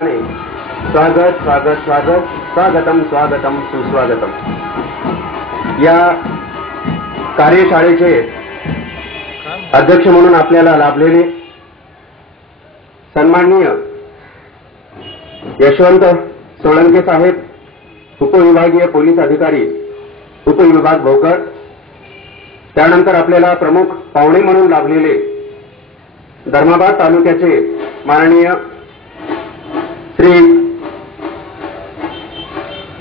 स्वागत स्वागत स्वागत स्वागतम स्वागतम सुस्वागतम। या कार्यशाळेचे अध्यक्ष म्हणून आपल्याला लाभलेले सन्माननीय यशवंत सोळंके साहेब, उपविभागीय पोलीस अधिकारी, उपविभाग भोकर। त्यानंतर आपल्याला प्रमुख पाहुणे म्हणून लाभलेले धर्माबाद तालुक्याचे माननीय श्री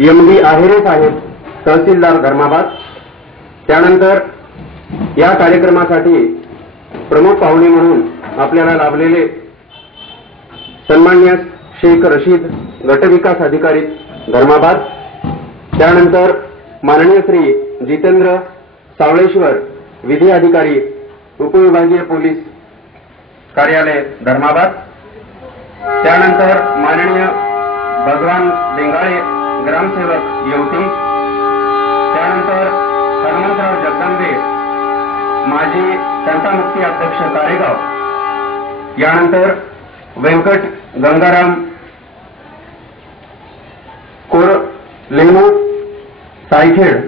एम.डी. आहिरे साहेब, तहसीलदार धर्माबाद। त्यानंतर या कार्यक्रमासाठी प्रमुख पाहुणे म्हणून आपल्याला लाभलेले सन्माननीय शेख रशीद, गटविकास अधिकारी धर्माबाद। त्यानंतर माननीय श्री जितेंद्र सावळेश्वर, विधी अधिकारी, उपविभागीय पोलीस कार्यालय धर्माबाद। त्यानंतर माननीय भगवान बेंगाळे, ग्रामसेवक येवती। त्यानंतर हनुमंतराव जगदंबे, माजी तंटामुक्ती अध्यक्ष कारेगाव। यानंतर व्यंकट गंगाराम कोरलेमू, सायखेड।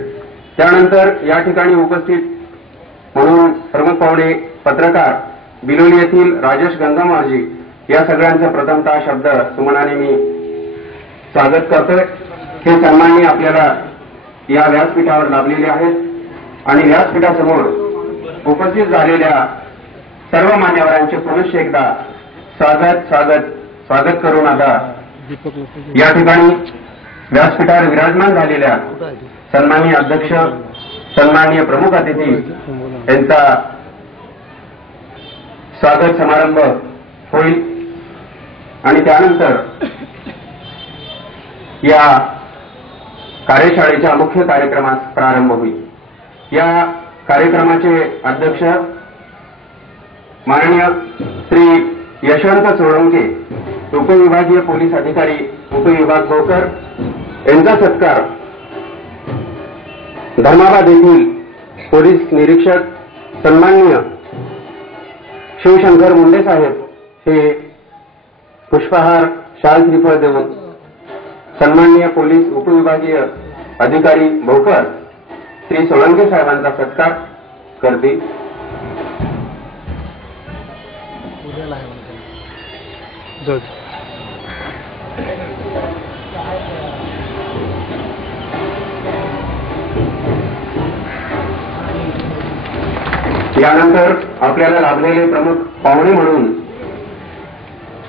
त्यानंतर या ठिकाणी उपस्थित म्हणून प्रमुख पाहुणे पत्रकार बिलोली येथील राजेश गंगामाजी। या सगळ्यांचं प्रथमतः शब्द सुमनाने मी स्वागत करतोय। हे सन्माननीय आपल्याला या व्यासपीठावर लाभलेले आहेत आणि व्यासपीठासमोर उपस्थित झालेल्या सर्व मान्यवरांचे पुनश्च एकदा स्वागत स्वागत स्वागत करून आता या ठिकाणी व्यासपीठावर विराजमान झालेल्या सन्माननीय अध्यक्ष, सन्माननीय प्रमुख अतिथी यांचा स्वागत समारंभ होईल आणि त्यानंतर या कार्यशाळेच्या मुख्य कार्यक्रमास प्रारंभ होईल। या कार्यक्रमाचे अध्यक्ष माननीय श्री यशवंत सोळंके, उपविभागीय पोलीस अधिकारी, उपविभाग भोकर यांचा सत्कार धर्माबाद येथील पोलीस निरीक्षक सन्माननीय शिवशंकर मुंडे साहेब हे पुष्पहार, शाल श्रीफळ देऊन सन्माननीय पोलीस उपविभागीय अधिकारी भोकर श्री सोळंके साहेबांचा सत्कार करतील। यानंतर आपल्याला लाभलेले प्रमुख पाहुणे म्हणून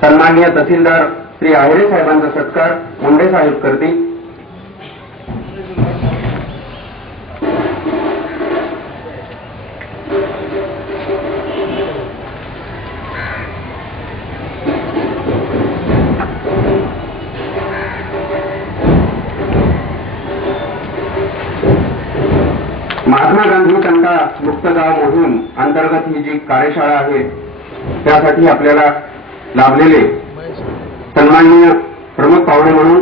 सन्माननीय तहसीलदार श्री आहिरे साहेबांचा सत्कार मुंडे साहेब करतील। महात्मा गांधी तंटा मुक्त गाव मोहीम अंतर्गत ही जी कार्यशाळा आहे त्यासाठी आपल्याला लाभलेले सन्माननीय प्रमुख पाहुणे म्हणून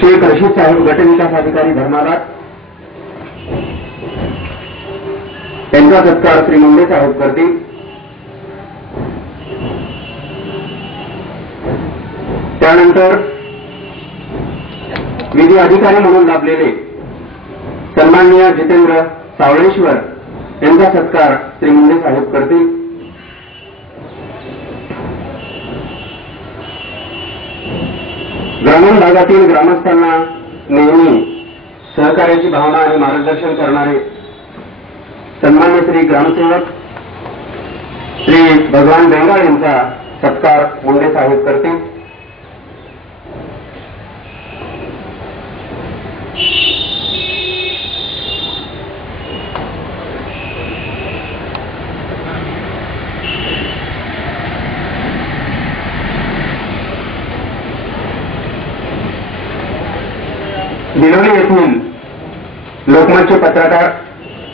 शेख रशीद साहेब, गटविकास अधिकारी धर्माबाद यांचा सत्कार श्री मुंडे साहेब करतील। त्यानंतर विधी अधिकारी म्हणून लाभलेले सन्माननीय जितेंद्र सावळेश्वर यांचा सत्कार श्री मुंडे साहेब करतील। ग्रामीण भागातील ग्रामस्थांना नेहमी सहकार्याची भावना आणि मार्गदर्शन करणारे सन्मान्य श्री ग्रामसेवक श्री भगवान बेंगाळ यांचा सत्कार मुंडे साहेब करतील। बिलोली येथील लोकमतचे पत्रकार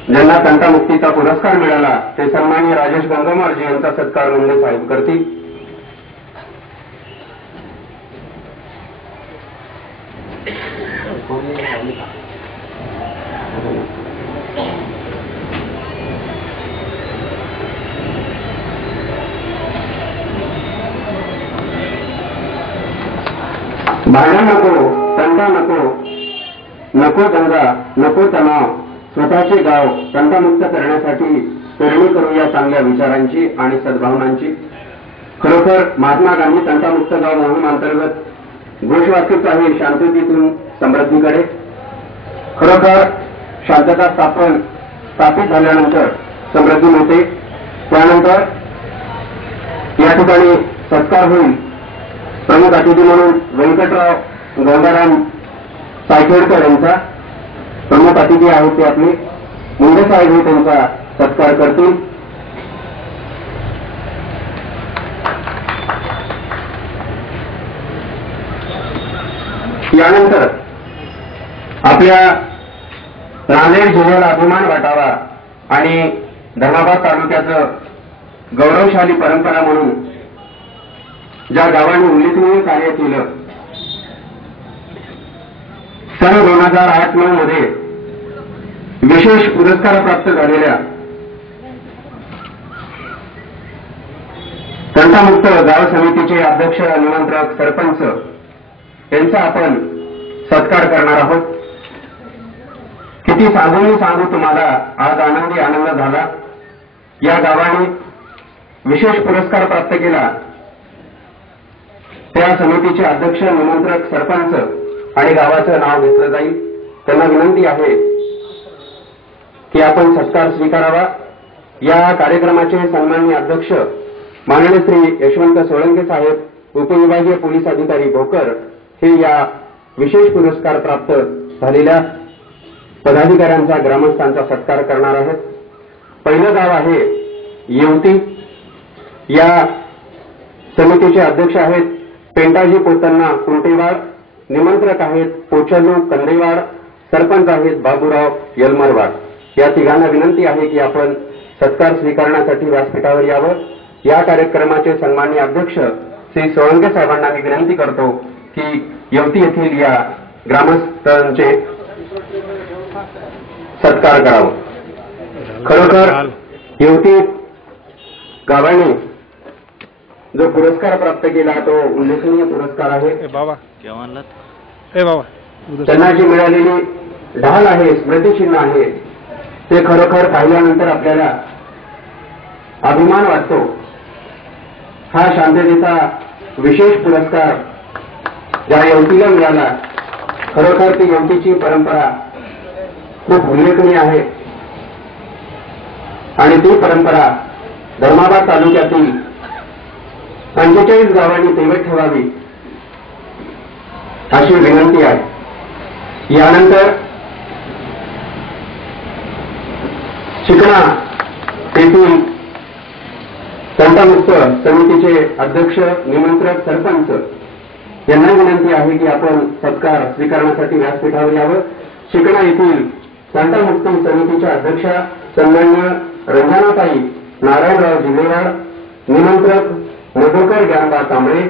ज्यांना तंटामुक्तीचा पुरस्कार मिळाला ते सन्माननीय राजेश गंगामार्जी यांचा सत्कार मुंडे साहेब करतील। भांडण नको, तंटा नको, नको दंगा, नको तणाव, स्वतःचे गाव तंटामुक्त करण्यासाठी पेरणी करूया चांगल्या विचारांची आणि सद्भावनांची. खरोखर महात्मा गांधी तंटामुक्त गाव मोहीम अंतर्गत घोषवाक्यच आहे शांततेतून समृद्धीकडे. खरोखर शांतता स्थापित झाल्यानंतर समृद्धी मिळते. त्यानंतर या ठिकाणी सत्कार होईल. प्रमुख अतिथी म्हणून व्यंकटराव गंगाराम सायखेडकर यांचा प्रमुख अतिथी आहेत ते आपले मुंडे साहेब हे त्यांचा सत्कार करतील. यानंतर आपल्या नांदेड जिल्ह्याला अभिमान वाटावा आणि धर्माबाद तालुक्याचं गौरवशाली परंपरा म्हणून ज्या गावांनी उल्लेखनीय कार्य केलं, सन 2008-9 मध्ये विशेष पुरस्कार प्राप्त झालेल्या तंटामुक्त गाव समितीचे अध्यक्ष, निमंत्रक, सरपंच यांचा आपण सत्कार करणार आहोत. किती सांगू तुम्हाला आज आनंद झाला. या गावाने विशेष पुरस्कार प्राप्त केला. त्या समितीचे अध्यक्ष, निमंत्रक, सरपंच आणि गावाचं नाव घेतलं जाईल. त्यांना विनंती आहे की आपण सत्कार स्वीकारावा. या कार्यक्रमाचे सन्माननीय अध्यक्ष माननीय श्री यशवंत सोळंके साहेब, उपविभागीय पोलीस अधिकारी भोकर हे या विशेष पुरस्कार प्राप्त झालेल्या पदाधिकाऱ्यांचा, ग्रामस्थांचा सत्कार करणार आहेत. पहिलं गाव आहे येवती. या समितीचे अध्यक्ष आहेत पेंटाजी पोतन्ना कुंटेवाड, निमंत्रक आहेत पोचलू कंदेवाड, सरपंच आहेत बाबूराव यलमरवाड. या तिघांना विनंती आहे की आपण सत्कार स्वीकारण्यासाठी व्यासपीठावर यावं. या कार्यक्रमाचे सन्माननीय अध्यक्ष श्री सोळंके साहेबांना मी विनंती करतो की येवती येथील या ग्रामस्थांचे सत्कार करावा. खरोखर येवती गावाने जो पुरस्कार प्राप्त केला तो उल्लेखनीय पुरस्कार आहे. त्यांना जी मिळालेली ढाल आहे, स्मृतिचिन्ह आहे, ते खरोखर पाहिल्यानंतर आपल्याला अभिमान वाटतो. हा शांततेचा विशेष पुरस्कार ज्या येवतीला मिळाला, खरोखर ती येवतीची परंपरा खूप उल्लेखनीय आहे आणि ती परंपरा धर्माबाद तालुक्यातील 45 गावांनी तेवत ठेवावी अशी विनंती आहे. यानंतर चिकणा येथील तंटामुक्त समितीचे अध्यक्ष, निमंत्रक, सरपंच यांना विनंती आहे की आपण सत्कार स्वीकारण्यासाठी व्यासपीठावर यावं. चिकणा येथील तंटामुक्त समितीच्या अध्यक्षा सन्माननीय रंजनाताई नारायणराव जिल्हेवाड, निमंत्रक मधुकर ज्ञानबा कांबळे,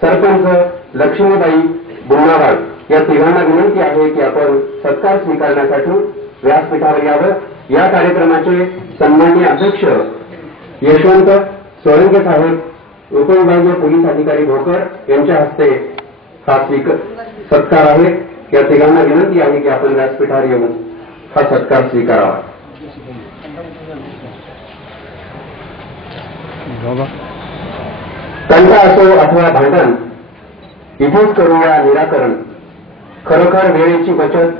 सरपंच लक्ष्मीबाई बुन्नावाड या तिघांना विनंती आहे की आपण सत्कार स्वीकारण्यासाठी व्यासपीठावर यावं. या कार्यक्रमाचे सन्माननीय अध्यक्ष यशवंत सोळंके साहेब, उपविभागीय पोलीस अधिकारी भोकर यांच्या हस्ते हा सत्कार आहे. या तिघांना विनंती आहे की आपण व्यासपीठावर येऊन हा सत्कार स्वीकारावा. तंटा असो अथवा भांडण, इथेच करूया निराकरण. खरोखर वेळेची बचत,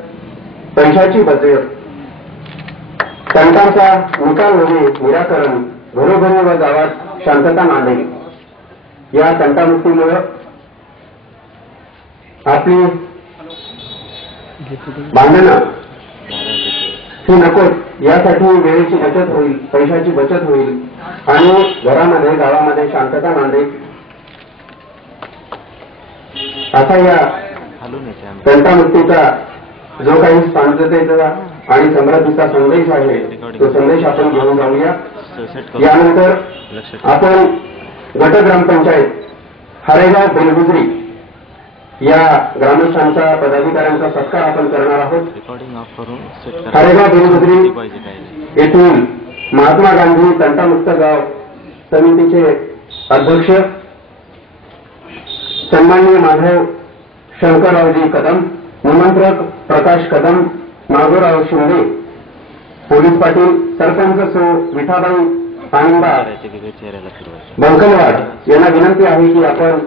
पैशाची बचत, तंटाचा निकाल होणे निराकरण, घरोघरी व गावात शांतता नांदेल. या तंटामुक्तीमुळे आपली भांडणं ही नकोच. यासाठी वेळेची बचत होईल, पैशाची बचत होईल आणि घरामध्ये, गावामध्ये शांतता नांदेल असा या तंटामुक्तीचा जो काही शांततेचा आणि समृद्धीचा संदेश आहे तो संदेश आपण घेऊन जाऊया. यानंतर आपण गट ग्रामपंचायत हरेगाव बेलगुजरी या ग्रामस्थांचा, पदाधिकाऱ्यांचा सत्कार आपण करणार आहोत. हरेगाव बेलगुजरी येथील महात्मा गांधी तंटामुक्त गाव समितीचे अध्यक्ष सन्माननीय माधव शंकररावजी कदम, निमंत्रक प्रकाश कदम, नागोराव शिंदे, पोलीस पाटील, सरपंच सो विठाबाई आनंदा बंकलवाड यांना विनंती आहे की आपण